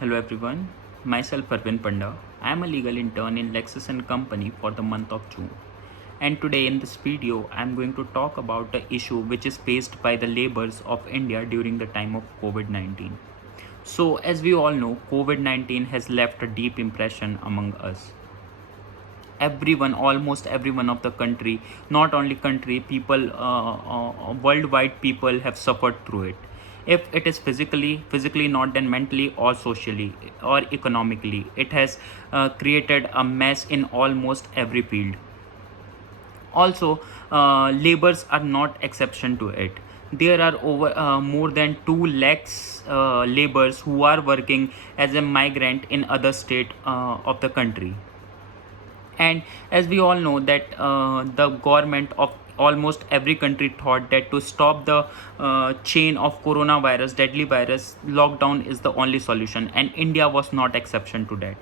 Hello everyone, myself Arvind Panda. I am a legal intern in Lexis and Company for the month of June. And today in this video, I am going to talk about the issue which is faced by the laborers of India during the time of COVID-19. So as we all know, COVID-19 has left a deep impression among us. Everyone, almost everyone of the country, not only country, people, worldwide people have suffered through it. If it is physically not, then mentally or socially or economically, it has created a mess in almost every field. Also, labors are not exception to it. There are over more than 2 lakhs laborers who are working as a migrant in other state of the country. And as we all know that the government of almost every country thought that to stop the chain of coronavirus, deadly virus, lockdown is the only solution, and India was not exception to that.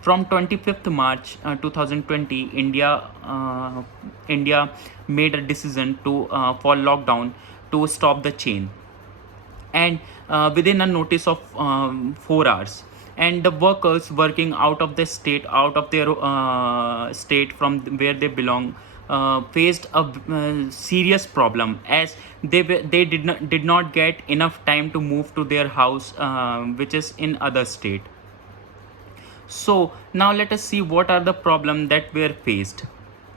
From 25th March 2020, India made a decision to for lockdown to stop the chain, and within a notice of 4 hours, and the workers working out of the state, out of their state from where they belong, faced a serious problem, as they did not get enough time to move to their house, which is in other state. So now let us see what are the problems that were faced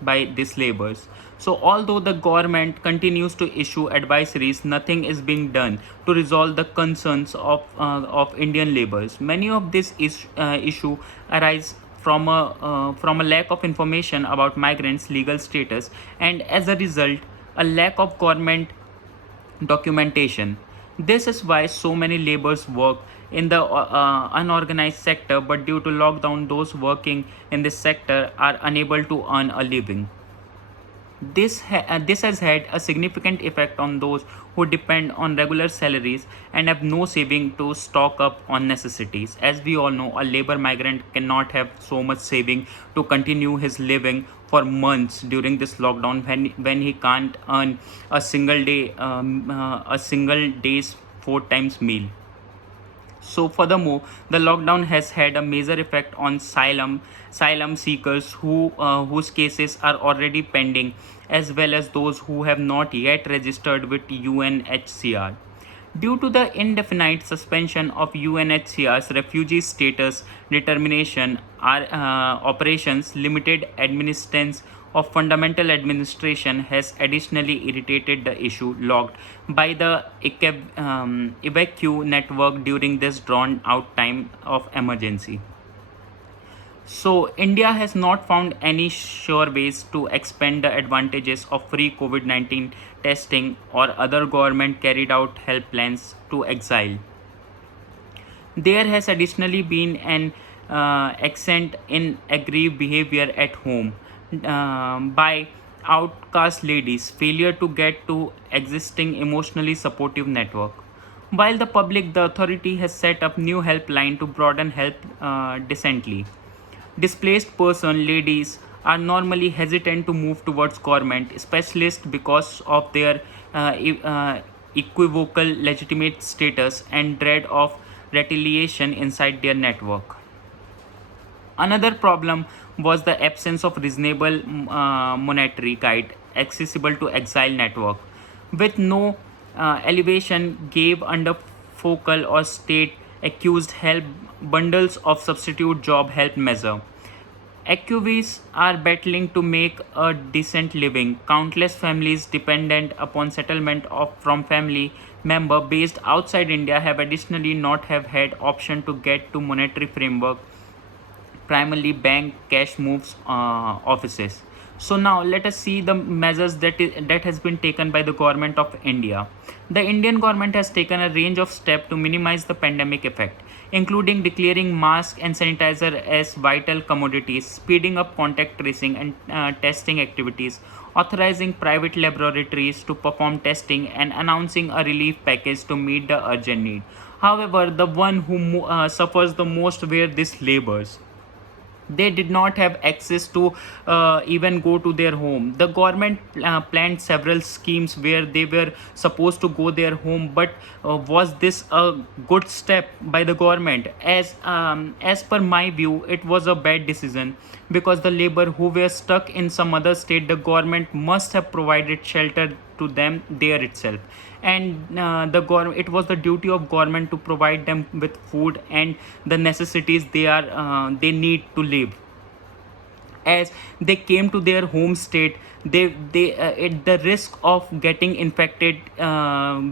by these laborers. So although the government continues to issue advisories, nothing is being done to resolve the concerns of Indian laborers. Many of these issue arise from a lack of information about migrants' legal status, and as a result, a lack of government documentation. This is why so many laborers work in the unorganized sector, but due to lockdown, those working in this sector are unable to earn a living. This has had a significant effect on those who depend on regular salaries and have no saving to stock up on necessities. As we all know, a labor migrant cannot have so much saving to continue his living for months during this lockdown, when he can't earn a single day's 4 times meal. So, furthermore, the lockdown has had a major effect on asylum seekers whose cases are already pending, as well as those who have not yet registered with UNHCR. Due to the indefinite suspension of UNHCR's refugee status determination, our operations, limited administrance of fundamental administration has additionally irritated the issue logged by the evacu network during this drawn out time of emergency. So, India has not found any sure ways to expand the advantages of free COVID 19 testing or other government carried out help plans to exile. There has additionally been an accent in aggrieved behavior at home by outcast ladies, failure to get to existing emotionally supportive network. While the authority has set up new helpline to broaden help decently. Displaced person ladies are normally hesitant to move towards government specialists because of their equivocal legitimate status and dread of retaliation inside their network. Another problem was the absence of reasonable monetary guide accessible to exile network, with no elevation gave under focal or state accused help bundles of substitute job help measure. Activists are battling to make a decent living. Countless families dependent upon settlement from family member based outside India have additionally not have had option to get to monetary framework, primarily bank cash moves offices. So now let us see the measures that has been taken by the government of India. The Indian government has taken a range of steps to minimize the pandemic effect, including declaring mask and sanitizer as vital commodities, speeding up contact tracing and testing activities, authorizing private laboratories to perform testing, and announcing a relief package to meet the urgent need. However, the one who suffers the most were these laborers. they did not have access to even go to their home. The government planned several schemes where they were supposed to go their home, but was this a good step by the government? As per my view, it was a bad decision, because the labor who were stuck in some other state, the government must have provided shelter to them there itself. And the government, it was the duty of government to provide them with food and the necessities they need to live. As they came to their home state, the risk of getting infected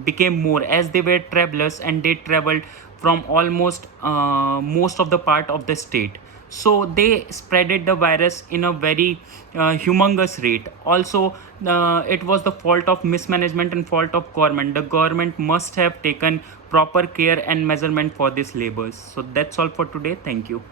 became more, as they were travelers and they traveled from almost most of the part of the state. So they spreaded the virus in a very humongous rate. Also, it was the fault of mismanagement and fault of government. The government must have taken proper care and measurement for these labors. So that's all for today. Thank you.